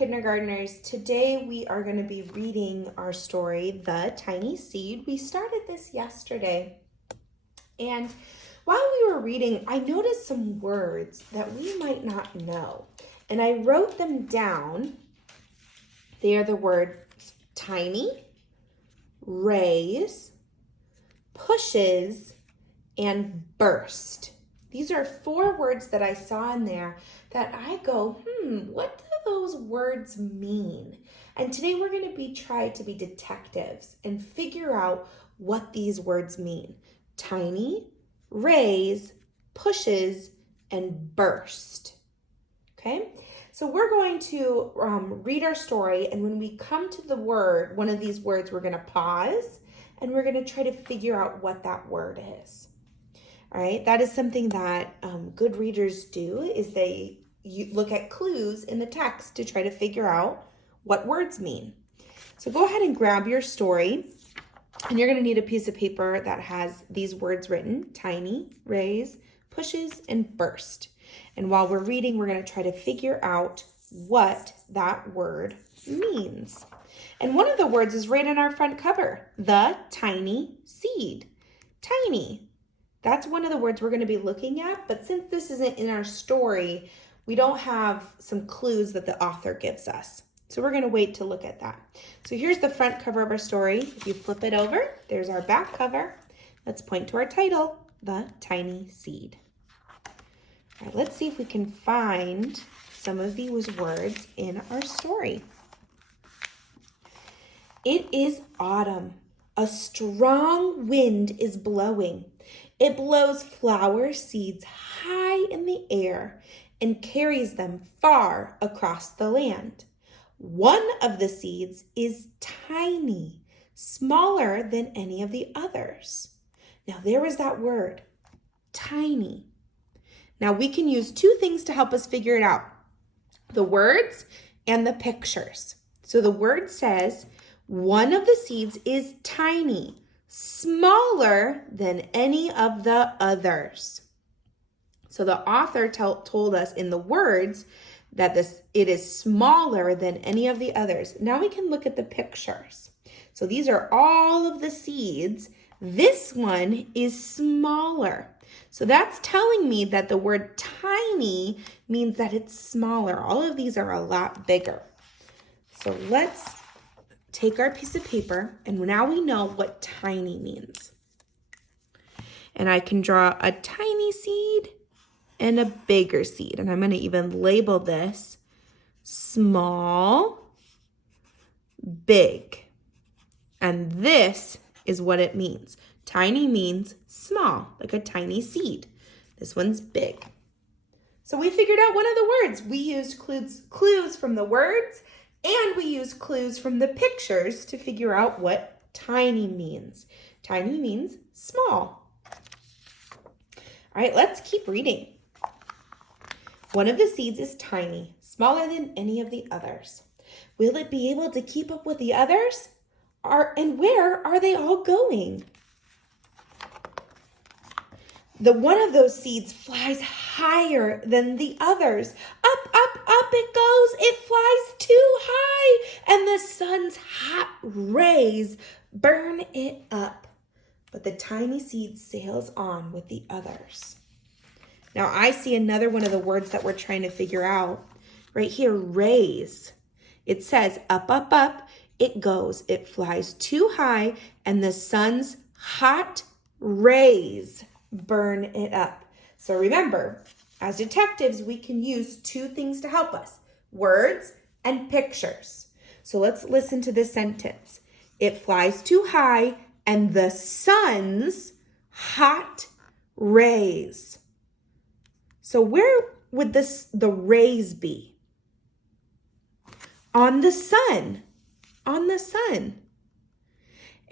kindergartners. Today we are going to be reading our story, The Tiny Seed. We started this yesterday. And while we were reading, I noticed some words that we might not know. And I wrote them down. They are the words tiny, raise, pushes, and burst. These are 4 words that I saw in there that I go, what do those words mean? And today we're going to try to be detectives and figure out what these words mean. Tiny, raise, pushes, and burst. Okay? So we're going to read our story, and when we come to the word, one of these words, we're going to pause, and we're going to try to figure out what that word is. All right, that is something that good readers do, is you look at clues in the text to try to figure out what words mean. So go ahead and grab your story, and you're going to need a piece of paper that has these words written: tiny, raise, pushes, and burst. And while we're reading, we're going to try to figure out what that word means. And one of the words is right on our front cover: the tiny seed. Tiny. That's one of the words we're going to be looking at, but since this isn't in our story, we don't have some clues that the author gives us. So we're going to wait to look at that. So here's the front cover of our story. If you flip it over, there's our back cover. Let's point to our title, The Tiny Seed. All right, let's see if we can find some of these words in our story. It is autumn. A strong wind is blowing. It blows flower seeds high in the air and carries them far across the land. One of the seeds is tiny, smaller than any of the others. Now there is that word, tiny. Now we can use 2 things to help us figure it out: the words and the pictures. So the word says one of the seeds is tiny, smaller than any of the others. So the author told us in the words that it is smaller than any of the others. Now we can look at the pictures. So these are all of the seeds. This one is smaller. So that's telling me that the word tiny means that it's smaller. All of these are a lot bigger. So let's take our piece of paper, and now we know what tiny means. And I can draw a tiny seed and a bigger seed. And I'm going to even label this small, big. And this is what it means. Tiny means small, like a tiny seed. This one's big. So we figured out one of the words. We used clues from the words, and we use clues from the pictures to figure out what tiny means. Tiny means small. All right, let's keep reading. One of the seeds is tiny, smaller than any of the others. Will it be able to keep up with the others? And where are they all going? The one of those seeds flies higher than the others. Up, up, up it goes. It flies too high, and the sun's hot rays burn it up. But the tiny seed sails on with the others. Now I see another one of the words that we're trying to figure out. Right here, raise. It says up, up, up. It goes. It flies too high, and the sun's hot rays burn it up. So remember, as detectives, we can use 2 things to help us: words and pictures. So let's listen to this sentence. It flies too high, and the sun's hot rays. So where would the rays be? On the sun. On the sun.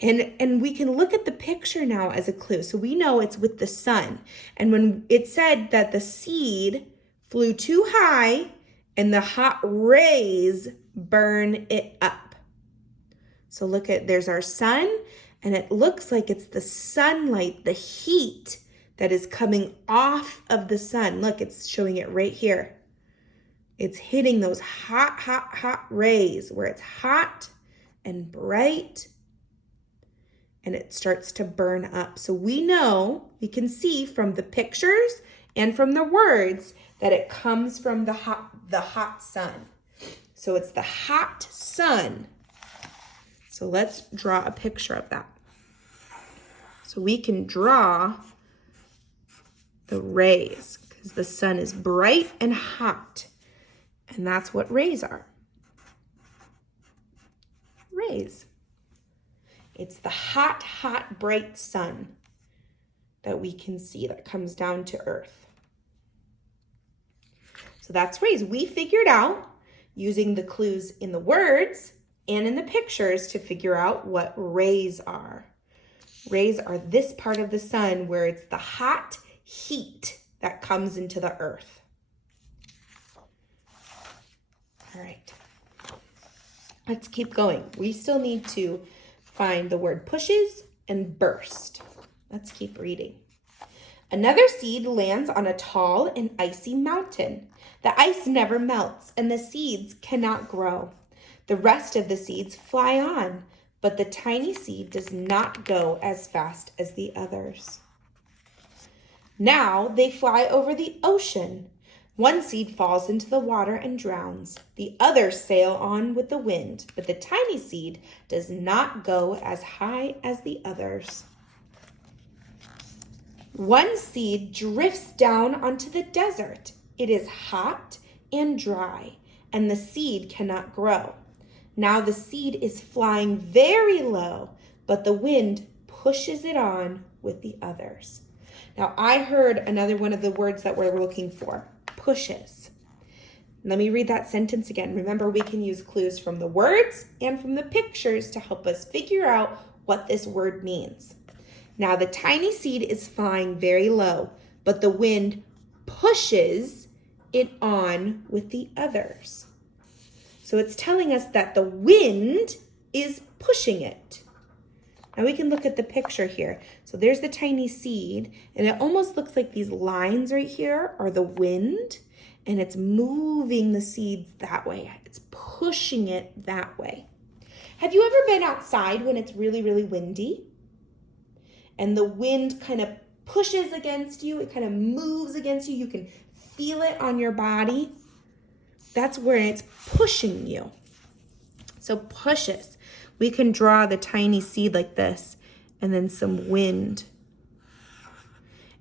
And we can look at the picture now as a clue. So we know it's with the sun. And when it said that the seed flew too high and the hot rays burn it up. So look at, there's our sun, and it looks like it's the sunlight, the heat that is coming off of the sun. Look, it's showing it right here. It's hitting those hot, hot, hot rays where it's hot and bright and it starts to burn up. So we can see from the pictures and from the words that it comes from the hot sun. So it's the hot sun. So let's draw a picture of that. So we can draw the rays because the sun is bright and hot. And that's what rays are. Rays. It's the hot, hot, bright sun that we can see that comes down to Earth. So that's rays. We figured out using the clues in the words and in the pictures to figure out what rays are. Rays are this part of the sun where it's the hot heat that comes into the earth. All right, let's keep going. We still need to find the word pushes and burst. Let's keep reading. Another seed lands on a tall and icy mountain. The ice never melts and the seeds cannot grow. The rest of the seeds fly on, but the tiny seed does not go as fast as the others. Now they fly over the ocean. One seed falls into the water and drowns. The others sail on with the wind, but the tiny seed does not go as high as the others. One seed drifts down onto the desert. It is hot and dry, and the seed cannot grow. Now the seed is flying very low, but the wind pushes it on with the others. Now I heard another one of the words that we're looking for, pushes. Let me read that sentence again. Remember, we can use clues from the words and from the pictures to help us figure out what this word means. Now the tiny seed is flying very low, but the wind pushes it on with the others. So it's telling us that the wind is pushing it. Now we can look at the picture here. So there's the tiny seed, and it almost looks like these lines right here are the wind, and it's moving the seeds that way. It's pushing it that way. Have you ever been outside when it's really, really windy? And the wind kind of pushes against you. It kind of moves against you. You can feel it on your body. That's where it's pushing you. So pushes. We can draw the tiny seed like this and then some wind.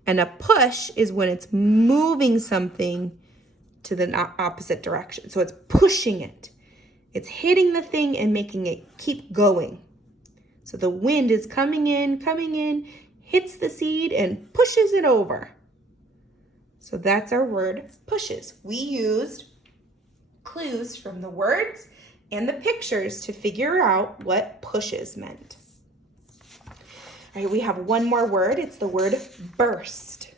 And a push is when it's moving something to the opposite direction. So it's pushing it. It's hitting the thing and making it keep going. So the wind is coming in, hits the seed and pushes it over. So that's our word, pushes. We used clues from the words and the pictures to figure out what pushes meant. All right, we have one more word. It's the word burst.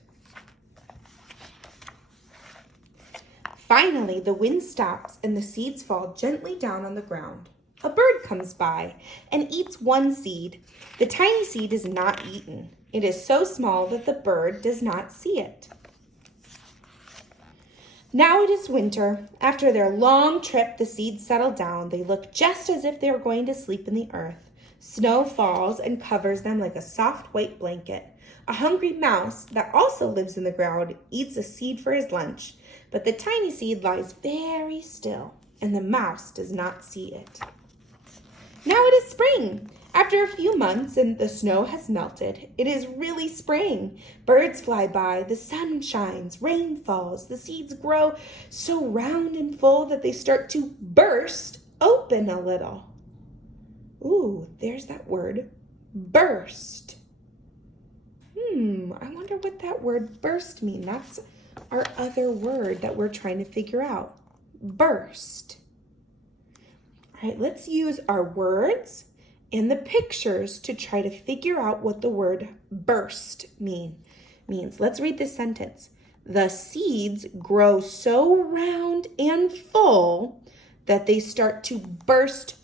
Finally, the wind stops and the seeds fall gently down on the ground. A bird comes by and eats one seed. The tiny seed is not eaten. It is so small that the bird does not see it. Now it is winter. After their long trip, the seeds settle down. They look just as if they were going to sleep in the earth. Snow falls and covers them like a soft white blanket. A hungry mouse that also lives in the ground eats a seed for his lunch, but the tiny seed lies very still, and the mouse does not see it. Now it is spring. After a few months and the snow has melted, it is really spring. Birds fly by, the sun shines, rain falls, the seeds grow so round and full that they start to burst open a little. Ooh, there's that word, burst. I wonder what that word burst means. That's our other word that we're trying to figure out, burst. All right, let's use our words and the pictures to try to figure out what the word burst means. Let's read this sentence. The seeds grow so round and full that they start to burst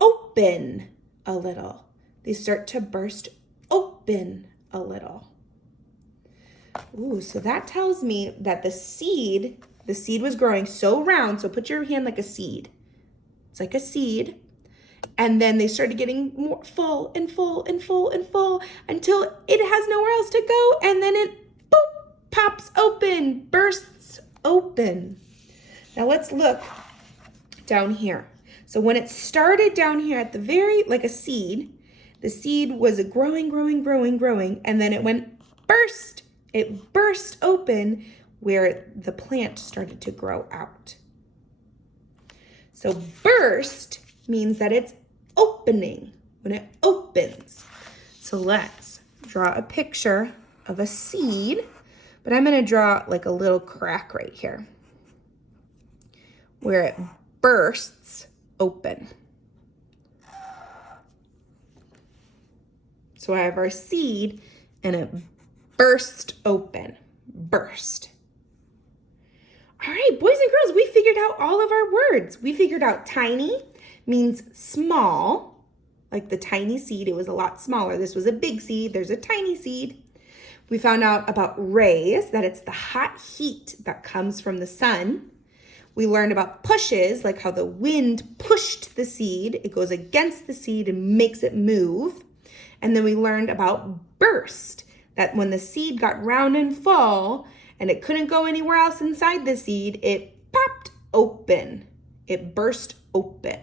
open a little. They start to burst open a little. Ooh, so that tells me that the seed The seed was growing so round. So put your hand like a seed. It's like a seed. And then they started getting more full and full and full and full until it has nowhere else to go. And then it, boop, pops open, bursts open. Now let's look down here. So when it started down here at the very, like a seed, the seed was growing, growing, growing, growing, and then it went burst. It burst open where the plant started to grow out. So burst means that it's opening, when it opens. So let's draw a picture of a seed, but I'm gonna draw like a little crack right here where it bursts open. So I have our seed and it burst open, burst. All right, boys and girls, we figured out all of our words. We figured out tiny means small, like the tiny seed. It was a lot smaller. This was a big seed. There's a tiny seed. We found out about rays, that it's the hot heat that comes from the sun. We learned about pushes, like how the wind pushed the seed. It goes against the seed and makes it move. And then we learned about burst, that when the seed got round and full and it couldn't go anywhere else inside the seed, it popped open. It burst open.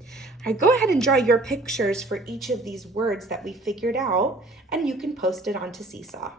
All right, go ahead and draw your pictures for each of these words that we figured out, and you can post it onto Seesaw.